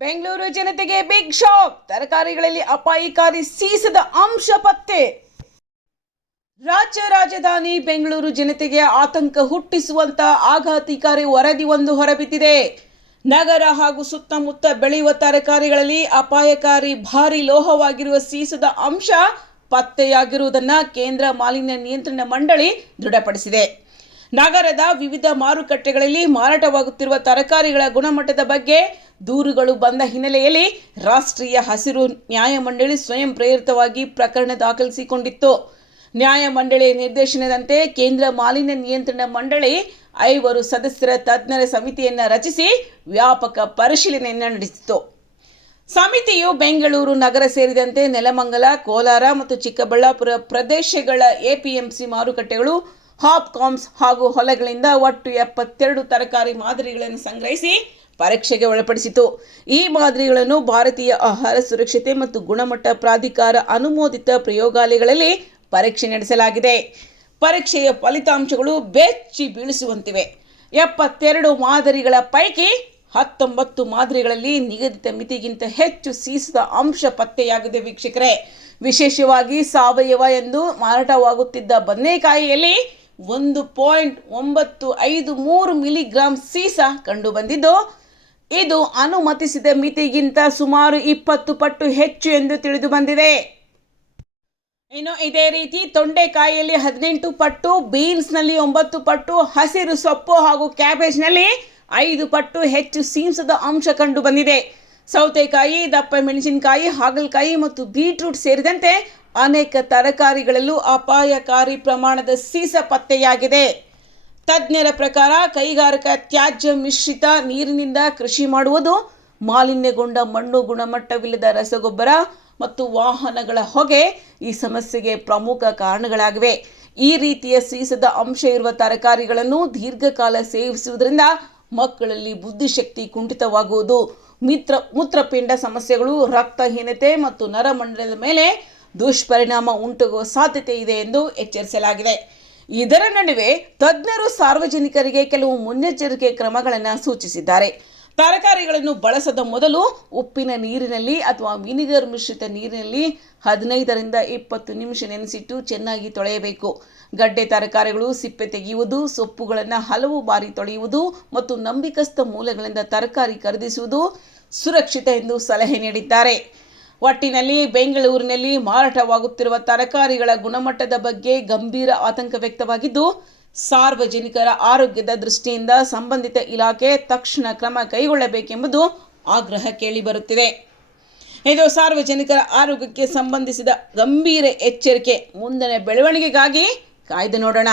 ಬೆಂಗಳೂರು ಜನತೆಗೆ big shock. ತರಕಾರಿಗಳಲ್ಲಿ ಅಪಾಯಕಾರಿ ಸೀಸದ ಅಂಶ ಪತ್ತೆ. ರಾಜ್ಯ ರಾಜಧಾನಿ ಬೆಂಗಳೂರು ಜನತೆಗೆ ಆತಂಕ ಹುಟ್ಟಿಸುವಂತ ಆಘಾತಕಾರಿ ವರದಿಯೊಂದು ಹೊರಬಿದ್ದಿದೆ. ನಗರ ಹಾಗೂ ಸುತ್ತಮುತ್ತ ಬೆಳೆಯುವ ತರಕಾರಿಗಳಲ್ಲಿ ಅಪಾಯಕಾರಿ ಭಾರಿ ಲೋಹವಾಗಿರುವ ಸೀಸದ ಅಂಶ ಪತ್ತೆಯಾಗಿರುವುದನ್ನು ಕೇಂದ್ರ ಮಾಲಿನ್ಯ ನಿಯಂತ್ರಣ ಮಂಡಳಿ ದೃಢಪಡಿಸಿದೆ. ನಗರದ ವಿವಿಧ ಮಾರುಕಟ್ಟೆಗಳಲ್ಲಿ ಮಾರಾಟವಾಗುತ್ತಿರುವ ತರಕಾರಿಗಳ ಗುಣಮಟ್ಟದ ಬಗ್ಗೆ ದೂರುಗಳು ಬಂದ ಹಿನ್ನೆಲೆಯಲ್ಲಿ ರಾಷ್ಟ್ರೀಯ ಹಸಿರು ನ್ಯಾಯಮಂಡಳಿ ಸ್ವಯಂ ಪ್ರೇರಿತವಾಗಿ ಪ್ರಕರಣ ದಾಖಲಿಸಿಕೊಂಡಿತ್ತು. ನ್ಯಾಯಮಂಡಳಿಯ ನಿರ್ದೇಶನದಂತೆ ಕೇಂದ್ರ ಮಾಲಿನ್ಯ ನಿಯಂತ್ರಣ ಮಂಡಳಿ 5 ಸದಸ್ಯರ ತಜ್ಞರ ಸಮಿತಿಯನ್ನು ರಚಿಸಿ ವ್ಯಾಪಕ ಪರಿಶೀಲನೆಯನ್ನು ನಡೆಸಿತು. ಸಮಿತಿಯು ಬೆಂಗಳೂರು ನಗರ ಸೇರಿದಂತೆ ನೆಲಮಂಗಲ, ಕೋಲಾರ ಮತ್ತು ಚಿಕ್ಕಬಳ್ಳಾಪುರ ಪ್ರದೇಶಗಳ ಎಪಿಎಂಸಿ ಮಾರುಕಟ್ಟೆಗಳು, ಹಾಪ್ಕಾಮ್ಸ್ ಹಾಗೂ ಹೊಲಗಳಿಂದ ಒಟ್ಟು 72 ತರಕಾರಿ ಮಾದರಿಗಳನ್ನು ಸಂಗ್ರಹಿಸಿ ಪರೀಕ್ಷೆಗೆ ಒಳಪಡಿಸಿತು. ಈ ಮಾದರಿಗಳನ್ನು ಭಾರತೀಯ ಆಹಾರ ಸುರಕ್ಷತೆ ಮತ್ತು ಗುಣಮಟ್ಟ ಪ್ರಾಧಿಕಾರ ಅನುಮೋದಿತ ಪ್ರಯೋಗಾಲಯಗಳಲ್ಲಿ ಪರೀಕ್ಷೆ ನಡೆಸಲಾಗಿದೆ. ಪರೀಕ್ಷೆಯ ಫಲಿತಾಂಶಗಳು ಬೆಚ್ಚಿ ಬೀಳಿಸುವಂತಿವೆ. 72 ಮಾದರಿಗಳ ಪೈಕಿ 19 ಮಾದರಿಗಳಲ್ಲಿ ನಿಗದಿತ ಮಿತಿಗಿಂತ ಹೆಚ್ಚು ಸೀಸದ ಅಂಶ ಪತ್ತೆಯಾಗಿದೆ. ವೀಕ್ಷಕರೇ, ವಿಶೇಷವಾಗಿ ಸಾವಯವ ಎಂದು ಮಾರಾಟವಾಗುತ್ತಿದ್ದ ಬದನೆಕಾಯಿಯಲ್ಲಿ 1.953 ಮಿಲಿಗ್ರಾಂ ಸೀಸ ಕಂಡುಬಂದಿದ್ದು, ಇದು ಅನುಮತಿಸಿದ ಮಿತಿಗಿಂತ ಸುಮಾರು 20 ಪಟ್ಟು ಹೆಚ್ಚು ಎಂದು ತಿಳಿದು ಬಂದಿದೆ. ಇನ್ನು ಇದೇ ರೀತಿ ತೊಂಡೆಕಾಯಿಯಲ್ಲಿ 18 ಪಟ್ಟು, ಬೀನ್ಸ್ನಲ್ಲಿ 9 ಪಟ್ಟು, ಹಸಿರು ಸೊಪ್ಪು ಹಾಗೂ ಕ್ಯಾಬೇಜ್ನಲ್ಲಿ 5 ಪಟ್ಟು ಹೆಚ್ಚು ಸೀಸದ ಅಂಶ ಕಂಡು ಬಂದಿದೆ. ಸೌತೆಕಾಯಿ, ದಪ್ಪ ಮೆಣಸಿನಕಾಯಿ, ಹಾಗಲಕಾಯಿ ಮತ್ತು ಬೀಟ್ರೂಟ್ ಸೇರಿದಂತೆ ಅನೇಕ ತರಕಾರಿಗಳಲ್ಲೂ ಅಪಾಯಕಾರಿ ಪ್ರಮಾಣದ ಸೀಸ ಪತ್ತೆಯಾಗಿದೆ. ತಜ್ಞರ ಪ್ರಕಾರ ಕೈಗಾರಿಕಾ ತ್ಯಾಜ್ಯ ಮಿಶ್ರಿತ ನೀರಿನಿಂದ ಕೃಷಿ ಮಾಡುವುದು, ಮಾಲಿನ್ಯಗೊಂಡ ಮಣ್ಣು, ಗುಣಮಟ್ಟವಿಲ್ಲದ ರಸಗೊಬ್ಬರ ಮತ್ತು ವಾಹನಗಳ ಹೊಗೆ ಈ ಸಮಸ್ಯೆಗೆ ಪ್ರಮುಖ ಕಾರಣಗಳಾಗಿವೆ. ಈ ರೀತಿಯ ಸೀಸದ ಅಂಶ ಇರುವ ತರಕಾರಿಗಳನ್ನು ದೀರ್ಘಕಾಲ ಸೇವಿಸುವುದರಿಂದ ಮಕ್ಕಳಲ್ಲಿ ಬುದ್ಧಿಶಕ್ತಿ ಕುಂಠಿತವಾಗುವುದು, ಮೂತ್ರಪಿಂಡ ಸಮಸ್ಯೆಗಳು, ರಕ್ತಹೀನತೆ ಮತ್ತು ನರಮಂಡಲದ ಮೇಲೆ ದುಷ್ಪರಿಣಾಮ ಉಂಟಾಗುವ ಸಾಧ್ಯತೆ ಇದೆ ಎಂದು ಎಚ್ಚರಿಸಲಾಗಿದೆ. ಇದರ ನಡುವೆ ತಜ್ಞರು ಸಾರ್ವಜನಿಕರಿಗೆ ಕೆಲವು ಮುನ್ನೆಚ್ಚರಿಕೆ ಕ್ರಮಗಳನ್ನು ಸೂಚಿಸಿದ್ದಾರೆ. ತರಕಾರಿಗಳನ್ನು ಬಳಸದ ಮೊದಲು ಉಪ್ಪಿನ ನೀರಿನಲ್ಲಿ ಅಥವಾ ವಿನಿಗರ್ ಮಿಶ್ರಿತ ನೀರಿನಲ್ಲಿ 15 ರಿಂದ 20 ನಿಮಿಷ ನೆನೆಸಿಟ್ಟು ಚೆನ್ನಾಗಿ ತೊಳೆಯಬೇಕು. ಗಡ್ಡೆ ತರಕಾರಿಗಳು ಸಿಪ್ಪೆ ತೆಗೆಯುವುದು, ಸೊಪ್ಪುಗಳನ್ನು ಹಲವು ಬಾರಿ ತೊಳೆಯುವುದು ಮತ್ತು ನಂಬಿಕಸ್ಥ ಮೂಲಗಳಿಂದ ತರಕಾರಿ ಖರೀದಿಸುವುದು ಸುರಕ್ಷಿತ ಎಂದು ಸಲಹೆ ನೀಡಿದ್ದಾರೆ. ಒಟ್ಟಿನಲ್ಲಿ ಬೆಂಗಳೂರಿನಲ್ಲಿ ಮಾರಾಟವಾಗುತ್ತಿರುವ ತರಕಾರಿಗಳ ಗುಣಮಟ್ಟದ ಬಗ್ಗೆ ಗಂಭೀರ ಆತಂಕ ವ್ಯಕ್ತವಾಗಿದ್ದು, ಸಾರ್ವಜನಿಕರ ಆರೋಗ್ಯದ ದೃಷ್ಟಿಯಿಂದ ಸಂಬಂಧಿತ ಇಲಾಖೆ ತಕ್ಷಣ ಕ್ರಮ ಕೈಗೊಳ್ಳಬೇಕೆಂಬುದು ಆಗ್ರಹ ಕೇಳಿಬರುತ್ತಿದೆ. ಇದು ಸಾರ್ವಜನಿಕರ ಆರೋಗ್ಯಕ್ಕೆ ಸಂಬಂಧಿಸಿದ ಗಂಭೀರ ಎಚ್ಚರಿಕೆ. ಮುಂದಿನ ಬೆಳವಣಿಗೆಗಾಗಿ ಕಾಯ್ದು ನೋಡೋಣ.